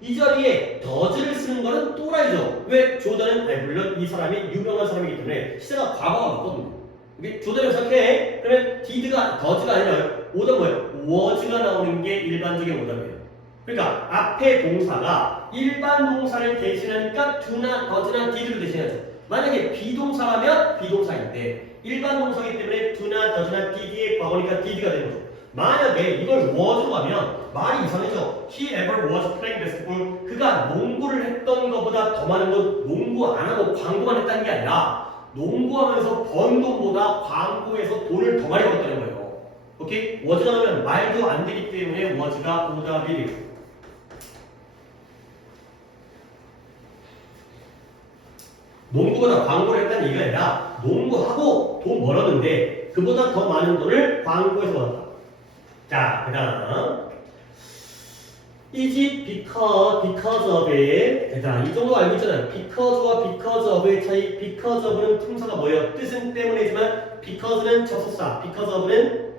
이 자리에 does를 쓰는 거는 또라이죠. 왜? 조던은 물론 이 사람이 유명한 사람이기 때문에 시제가 과거가 맞거든요. 이게 조던을 생각해. 그러면 did가 does가 아니라 오답 뭐예요? was가 나오는 게 일반적인 오답이에요. 그러니까 앞에 동사가 일반 동사를 대신하니까 do나 does나 did를 대신하죠. 만약에 비동사라면 비동사인데 일반 동사이기 때문에 do나 does나 did의 과거니까 did가 되는 거죠. 만약에 이걸 was로 가면 말이 이상해져. He ever was playing basketball. 그가 농구를 했던 것보다 더 많은 건 농구 안 하고 광고만 했다는 게 아니라 농구하면서 번 돈보다 광고에서 돈을 더 많이 벌었다는 거예요. 오케이? was가 나오면 말도 안 되기 때문에 was가 오답이에요. 농구보다 광고를 했다는 얘기가 아니라 농구하고 돈 벌었는데 그보다 더 많은 돈을 광고에서 벌었다. 자, 그 다음 is it because of it. 자, 이 정도 알고 있잖아요. because와 because of의 차이. because of는 품사가 뭐예요? 뜻은 때문이지만 because는 접속사, because of는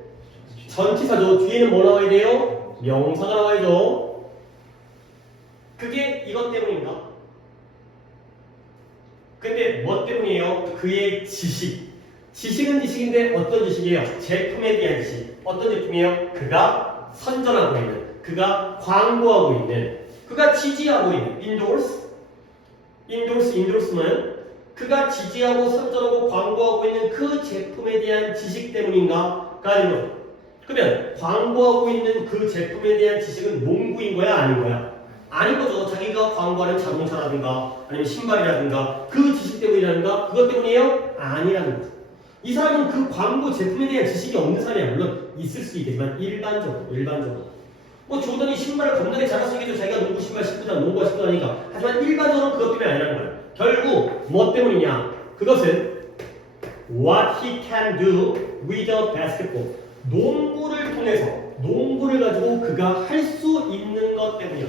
전치사죠. 뒤에는 뭐 나와야 돼요? 명사가 나와야죠. 그게 이것 때문인가? 근데 뭐 때문이에요? 그의 지식. 지식은 지식인데 어떤 지식이에요? 제품에 대한 지식. 어떤 제품이에요? 그가 선전하고 있는, 그가 광고하고 있는, 그가 지지하고 있는 endorsement 그가 지지하고 선전하고 광고하고 있는 그 제품에 대한 지식 때문인가? 가 아닌 거죠. 그러면 광고하고 있는 그 제품에 대한 지식은 농구인 거야? 아닌 거야? 아닌 거죠. 자기가 광고하는 자동차라든가 아니면 신발이라든가 그 지식 때문이라든가 그것 때문이에요? 아니라는 거죠. 이 사람은 그 광고 제품에 대한 지식이 없는 사람이야. 물론 있을 수 있겠지만 일반적으로 뭐 조던이 신발을 겁나게 잘 쓰기도 자기가 농구 신발 신고다 농구가 신고 다니까 하지만 일반적으로 그것 때문에 아니라는 거야. 결국 뭐 때문이냐? 그것은 what he can do with a basketball. 농구를 통해서 농구를 가지고 그가 할 수 있는 것 때문이야.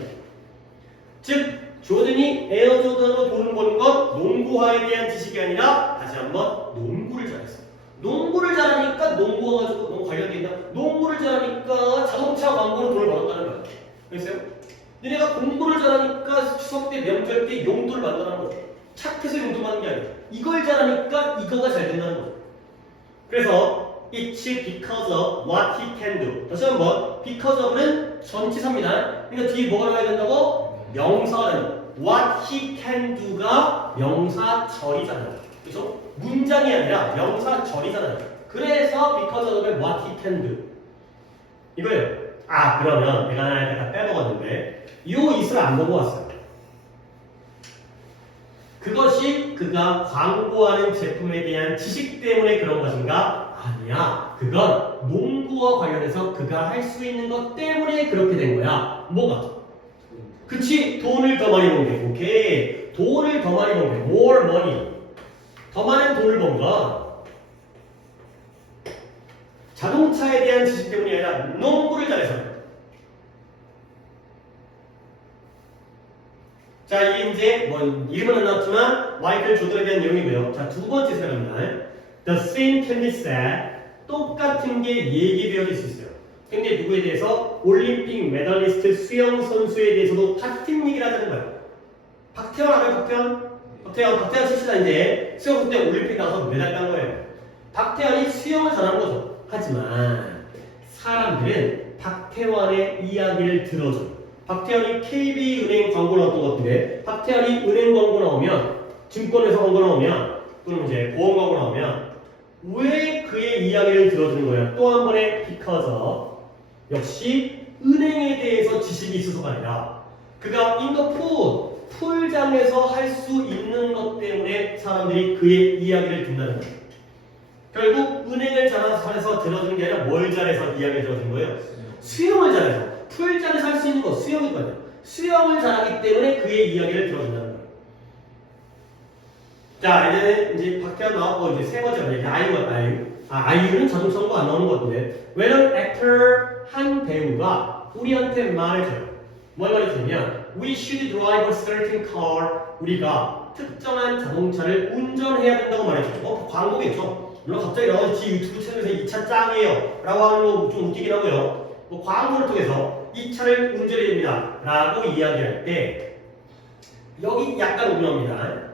즉 조던이 에어조던으로 돈을 버는 건 농구화에 대한 지식이 아니라 다시 한번 농구를 잘했어. 농구를 잘하니까 농구와 가지고 너무 관련돼 있나? 농구를 잘하니까 자동차 광고로 돈을 벌었다는 거야. 그랬어요? 너네가 공부를 잘하니까 추석 때 명절 때 용돈을 받는다는 거죠. 착해서 용돈 받는 게 아니야. 이걸 잘하니까 이거가 잘 된다는 거죠. 그래서 it's because of what he can do. 다시 한번 because of는 전치사입니다. 그러니까 뒤에 뭐가 나와야 된다고? 명사가 된다. what he can do가 명사절이잖아요. 그렇죠? 문장이 아니라 명사절이잖아요. 그래서 because of what he can do 이거예요. 아 그러면 내가 빼먹었는데 이 it을 안 보고 왔어요. 그것이 그가 광고하는 제품에 대한 지식 때문에 그런 것인가? 아니야. 그건 농구와 관련해서 그가 할 수 있는 것 때문에 그렇게 된 거야. 뭐가? 그치? 돈을 더 많이 번 게. 오케이. 돈을 더 많이 번 게. more money. 더 많은 돈을 번 건 자동차에 대한 지식 때문이 아니라 농구를 잘해서. 자, 이게 이제 뭐 이름은 안 나왔지만 마이클 조던에 대한 내용이고요. 자, 두 번째 사람입니다. The same can be said. 똑같은 게 얘기되어질 수 있어요. 근데 누구에 대해서? 올림픽 메달리스트 수영 선수에 대해서도 같은 얘기를 하자는 거예요. 박태환 알아요? 박태환 실시다 이제 수영 선수 때 올림픽 나가서 메달 딴 거예요. 박태환이 수영을 잘하는 거죠. 하지만 사람들은 박태환의 이야기를 들어줘요. 박태환이 KB은행 광고 나왔던 것 같은데 박태환이 은행 광고 나오면 증권회사 광고 나오면 또는 이제 보험 광고 나오면 왜 그의 이야기를 들어주는 거야? 또 한 번의 because of 역시 은행에 대해서 지식이 있어서가 아니라 그가 in the pool 풀장에서 할 수 있는 것 때문에 사람들이 그의 이야기를 듣는다는 거예요. 결국 은행을 잘해서 들어주는 게 아니라 뭘 잘해서 이야기를 들어주는 거예요? 수영을 잘해서 풀장에서 할 수 있는 거 수영이거든요. 수영을 잘하기 때문에 그의 이야기를 들어준다는 거예요. 자, 이제 박태환 나왔고 이제 세 번째 이제 아이유는 자동차 광고 안 나오는 것 같은데 when an actor 한 배우가 우리한테 말해줘요. 뭘 말해주냐면 we should drive a certain car. 우리가 특정한 자동차를 운전해야 된다고 말해줘요. 광고겠죠. 물론 갑자기 나와서 지 유튜브 채널에서 이 차 짱이에요 라고 하는 거 좀 웃기긴 하고요. 뭐 광고를 통해서 이 차를 운전해야 됩니다 라고 이야기할 때 여기 약간 오묘합니다.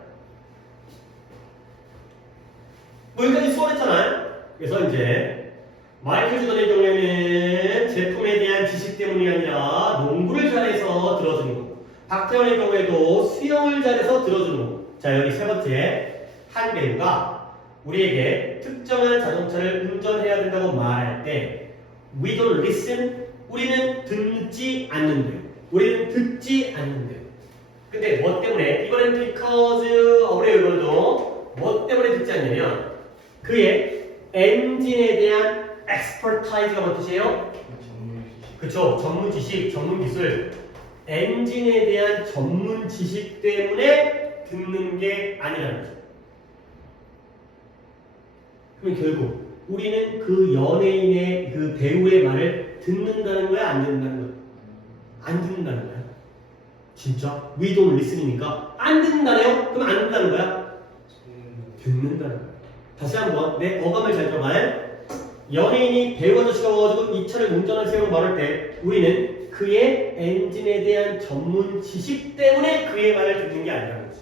뭐 여기까지 수월했잖아요. 그래서 이제 마이클 조던의 경우에는 제품에 대한 지식 때문이 아니라 농구를 잘해서 들어주는 거고 박태환의 경우에도 수영을 잘해서 들어주는 거고 자 여기 세 번째 한 배우가 우리에게 특정한 자동차를 운전해야 된다고 말할 때 we don't listen 우리는 듣지 않는데요. 우리는 듣지 않는데요. 근데 뭐 때문에 이번엔 because of의 이걸도 뭐 때문에 듣지 않냐면 그의 엔진에 대한 expertise가 뭔 뜻이에요? 그쵸. 전문 지식, 전문 기술. 엔진에 대한 전문 지식 때문에 듣는 게 아니라는 거죠. 그럼 결국 우리는 그 연예인의 그 배우의 말을 듣는다는 거야? 안 듣는다는 거야? 안 듣는다는 거야. 진짜? We don't listen이니까 안 듣는다네요? 그럼 안 듣는다는 거야? 듣는다는 거야. 다시 한번 내 어감을 잘 들어봐요. 연예인이 배우 아저씨가 와가지고 이 차를 운전하세요 말할 때 우리는 그의 엔진에 대한 전문 지식 때문에 그의 말을 듣는 게 아니라는 거지.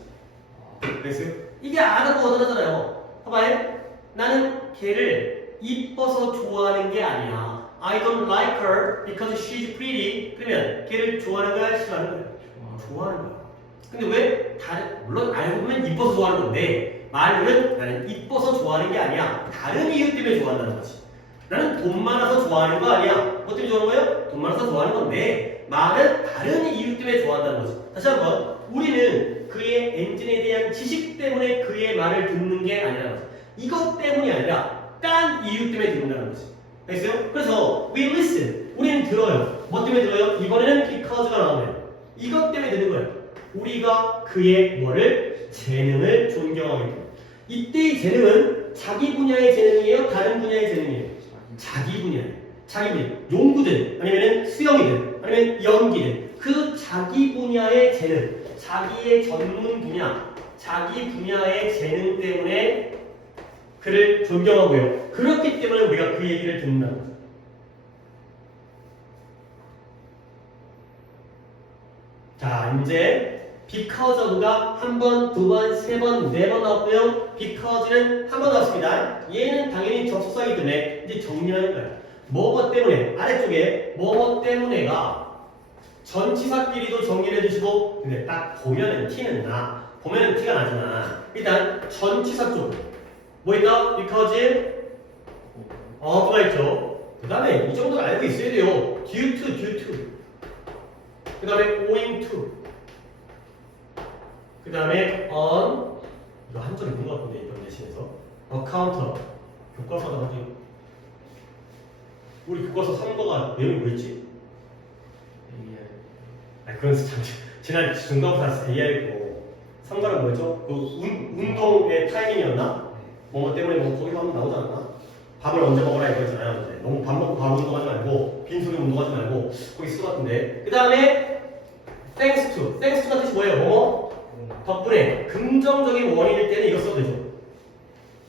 그래서 이게 알아도 얻어나잖아요. 봐봐요. 나는 걔를 이뻐서 좋아하는 게 아니야. I don't like her because she's pretty. 그러면 걔를 좋아하는 거야? 싫어하는 거야? 좋아하는 거야. 근데 왜 물론 알고 보면 이뻐서 좋아하는 건데 말로는 나는 이뻐서 좋아하는 게 아니야. 다른 이유 때문에 좋아한다는 거지. 나는 돈 많아서 좋아하는 거 아니야. 뭐 때문에 좋아하는 거예요? 돈 많아서 좋아하는 건데 말은 다른 이유 때문에 좋아한다는 거지. 다시 한번 우리는 그의 엔진에 대한 지식 때문에 그의 말을 듣는 게 아니라는 거지. 이것 때문이 아니라 딴 이유 때문에 듣는다는 거지. 알겠어요? 그래서 we listen. 우리는 들어요. 뭐 때문에 들어요? 이번에는 because가 나오네요. 이것 때문에 듣는 거예요. 우리가 그의 뭐를? 재능을 존경하기 때문에. 이때의 재능은 자기 분야의 재능이에요? 다른 분야의 재능이에요? 자기 분야. 자기 분야. 농구든 아니면 수영이든 아니면 연기든 그 자기 분야의 재능, 자기의 전문 분야, 자기 분야의 재능 때문에 그를 존경하고요. 그렇기 때문에 우리가 그 얘기를 듣는다는 거죠. 자, 이제 because of가 한 번, 두 번, 세 번, 네 번 나왔고요. because는 한 번 나왔습니다. 얘는 당연히 접속사이기 때문에 이제 정리하는 거예요. 뭐뭐 때문에, 아래쪽에 뭐뭐 때문에가 전치사끼리도 정리를 해주시고, 근데 딱 보면은 티는 나. 보면은 티가 나지만 일단 전치사 쪽 뭐 있다? because of가 있죠. 그 다음에 이 정도는 알고 있어야 돼요. due to 그 다음에 owing to 그 다음에 on 이거 한 점 있는 것 같은데 이번 예시에서 account 교과서가 나중에 우리 교과서 3거가 내용이 뭐였지? 아 그건 지난 중간고사 AR고 3거는 뭐였죠? 그 운동의 타이밍이었나? 뭐 때문에 뭐 거기서 한번 나오지 않았나? 밥을 언제 먹어라 이거잖아요. 이제 너무 밥 먹고 바로 운동하지 말고 빈속에 운동하지 말고 거기 쓸 것 같은데 그 다음에 thanks to가 뜻이 뭐예요? 뭐? 덕분에 긍정적인 원인일 때는 이거 써도 되죠.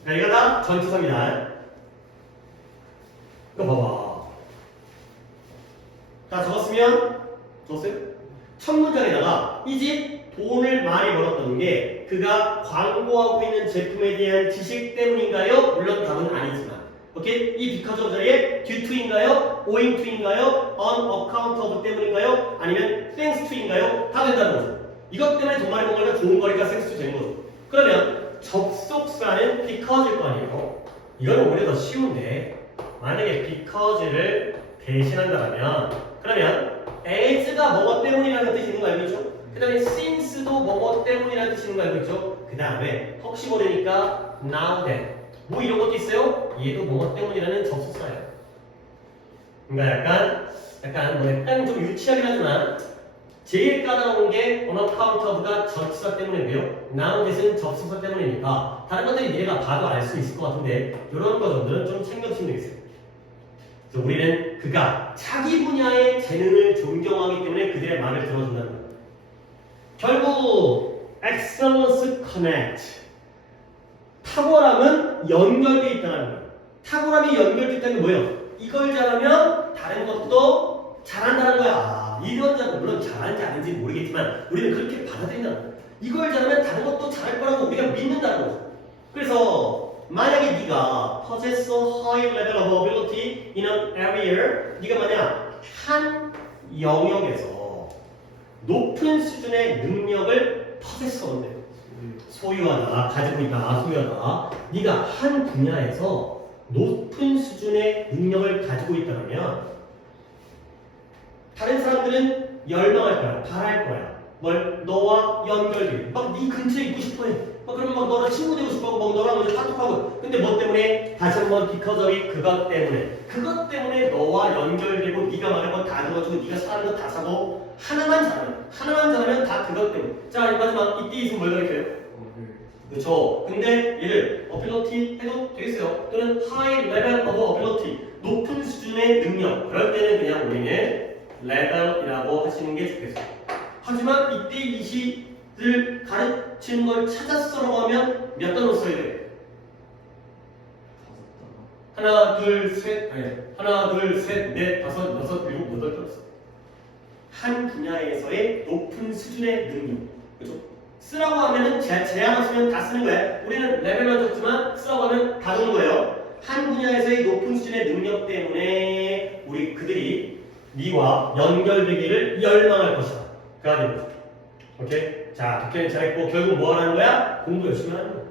그러니까 이거 다 전치사입니다. 이거 봐봐. 다 적었으면 적었어요? 첫 문장에다가 이 집 돈을 많이 벌었던 게 그가 광고하고 있는 제품에 대한 지식 때문인가요? 물론 답은 아니지만 오케이? 이 because of 자리에 due to인가요? owing to인가요? on account of 때문인가요? 아니면 thanks to인가요? 다 된다는 거죠. 이것 때문에 돈 많이 번 거니까 좋은 거니까 thanks to 되는 거죠. 그러면 접속사는 because일 거 아니에요? 이거는 오히려 더 쉬운데 만약에 because를 대신한다면 그러면 as가 뭐뭐 때문이라는 뜻이 있는 거 알고 있죠? 그 다음에 since도 뭐뭐 때문이라는 뜻이 있는 거 알고 있죠? 그 다음에 혹시 모르니까 now then 뭐 이런 것도 있어요? 얘도 뭐뭐 때문이라는 접속사예요. 그러니까 약간 좀 유치하긴 하지만 제일 까다로운 게 on account of가 전치사 때문이고요. now that은 접속사 때문이니까 다른 것들이 얘가 봐도 알 수 있을 것 같은데 이런 거 정도는 좀 챙겨주시면 되겠어요. 그래서 우리는 그가 자기 분야의 재능을 존경하기 때문에 그들의 말을 들어준다는 거예요. 결국 excellence connect 탁월함은 연결되어 있다는 거예요. 탁월함이 연결되어 있다는 게 뭐예요? 이걸 잘하면 다른 것도 잘한다는 거야. 이런 자는 물론 잘하는지 아닌지 모르겠지만 우리는 그렇게 받아들인다는 거예요. 이걸 잘하면 다른 것도 잘할 거라고 우리가 믿는다는 거죠. 그래서 만약에 네가 possess a high level of ability in an area 네가 만약 한 영역에서 높은 수준의 능력을 possess한대. 소유하다, 가지고 있다, 소유하다. 네가 한 분야에서 높은 수준의 능력을 가지고 있다면 다른 사람들은 열망할 거야, 바랄 거야. 뭘? 너와 연결돼. 막 네 근처에 있고 싶어해. 막 그러면 막 너랑 친구 되고 싶어, 막 너랑 이제 카톡하고. 근데 뭐 때문에? 다시 한번 because of 그것 때문에. 그것 때문에 너와 연결되고 네가 말한 건 다 들어가지고 네가 사는 거 다 사고 하나만 잘하면 다 그것 때문에. 자 마지막 이때 있으면 뭘 가르쳐요? 그렇죠. 근데 얘를 ability 해도 되겠어요. 또는 high level of ability 높은 수준의 능력. 그럴 때는 그냥 우리는 level이라고 하시는 게 좋겠어요. 하지만 이때 이 시를 가르치는 걸 찾았어라고 하면 몇 단어 써야 돼? 하나, 둘, 셋, 넷, 다섯, 여섯, 일곱, 여덟 단어 써. 한 분야에서의 높은 수준의 능력. 그렇죠? 쓰라고 하면은 제한어 쓰면 다 쓰는 거야. 우리는 레벨만 적지만 쓰라고 하면 다 적는 거예요. 한 분야에서의 높은 수준의 능력 때문에 우리 그들이 니와 연결되기를 열망할 것이다. 그가 되는 거죠. 오케이? 자, 독해는 잘했고 결국 뭐 하라는 거야? 공부 열심히 하는 거야.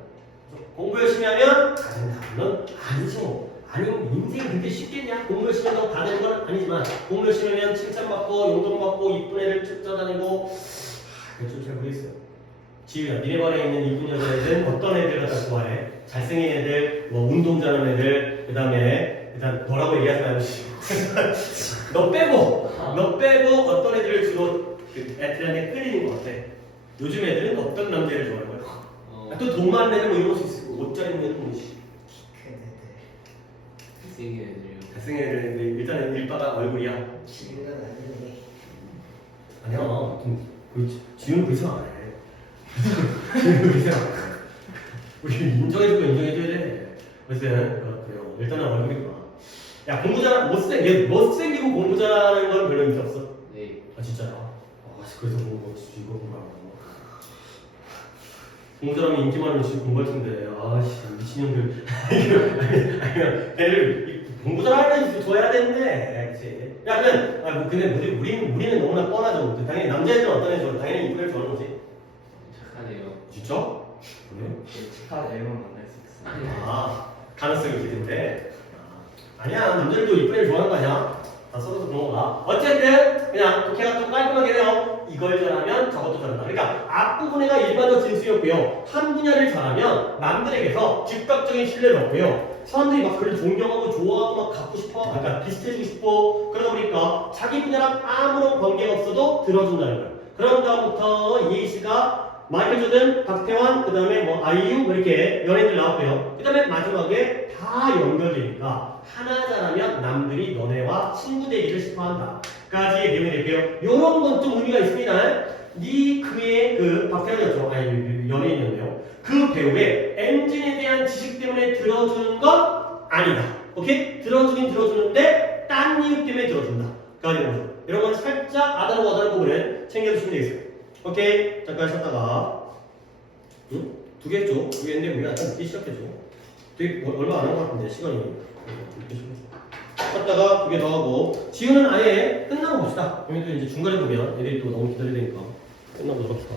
공부 열심히 하면 다 된다. 물론 아니죠. 아니 인생이 그렇게 쉽겠냐? 공부 열심히 한다고 다 되는 건 아니지만 공부 열심히 하면 칭찬받고 용돈받고 이쁜 애들 쫓아다니고 그건 좀잘 모르겠어요. 지우야 니네 반에 있는 이쁜 여자애들은 어떤 애들 갖다 좋아해? 잘생긴 애들, 뭐 운동 잘하는 애들, 그 다음에 일단 뭐라고 얘기하지 말고 너 빼고 어떤 애들을 주로 그 애들한테 끌리는 것 같아? 요즘 애들은 어떤 남자를 좋아하는 거야? 또 돈 많은 애들 뭐 이런 거 있고 옷 잘 입는 애들 뭐 생긴 애들이요. 잘생긴 애들인데 일단은 일바가 얼굴이야. 지금은 아니네. 아니야. 지우는 그 생각 안 해. 지우는 그 생각 안 해. 우리 인정해줄 거 인정해줘야 돼. 그래서 그래요. 일단은 얼굴이 봐. 야 공부 잘 못생기고 공부 잘하는 건 별로 인기 없어. 네. 아 진짜야. 그래서 뭐 이거 공부하는 거. 공부 잘하면 인기 많으면 진짜 공부할 텐데. 아씨 미친년들. 아니면 애를 공부 잘하는 애들 좋아해야 되는데. 그렇지. 야 그냥 뭐 근데 우리는 너무나 뻔하죠. 당연히 남자애들은 어떤 애 좋아? 당연히 이쁜 애 좋아하는 거지. 착하네요. 진짜? 그래? 착한 애만 만날 수 있어. 아 가능성이 있는데. 아니야 남자들도 이쁜 애를 좋아하는 거 아니야? 다 서로서 그런 거다. 어쨌든 그냥 독해가 좀 깔끔하게 해요. 이걸 잘하면 저것도 잘한다. 그러니까 앞부분에가 일반적 진수였고요. 한 분야를 잘하면 남들에게서 즉각적인 신뢰를 얻고요. 사람들이 막 그를 존경하고 좋아하고 막 갖고 싶어, 그러니까 비슷해지고 싶어. 그러다 보니까 자기 분야랑 아무런 관계가 없어도 들어준다는 거예요. 그런 다음부터 이혜희 씨가 마이클 조던, 박태환, 그 다음에 뭐 아이유 뭐 이렇게 연예인들 나왔고요. 그 다음에 마지막에 다 연결되니까 하나 잘하면 남들이 너네와 친구 되기를 싶어한다. 까지의 내용이 될게요. 요런 건 좀 의미가 있습니다. 그의 그 박태환이었죠. 아니 연예인이었네요. 그 배우의 엔진에 대한 지식 때문에 들어주는 건 아니다. 오케이? 들어주긴 들어주는데 딴 이유 때문에 들어준다. 까지 거죠. 이런 건 살짝 아다르고 부분은 챙겨주시면 되겠어요. 오케이? 잠깐 쉬었다가 응? 2개 했죠? 2개 했는데 우리가 약간 늦게 시작했죠? 되게 얼마 안 한 것 같은데 시간이 쉬었다가 2개 더 하고 지우는 아예 끝나고 봅시다. 그러면 또 이제 중간에 보면 애들이 또 너무 기다리니까 끝나고 합시다.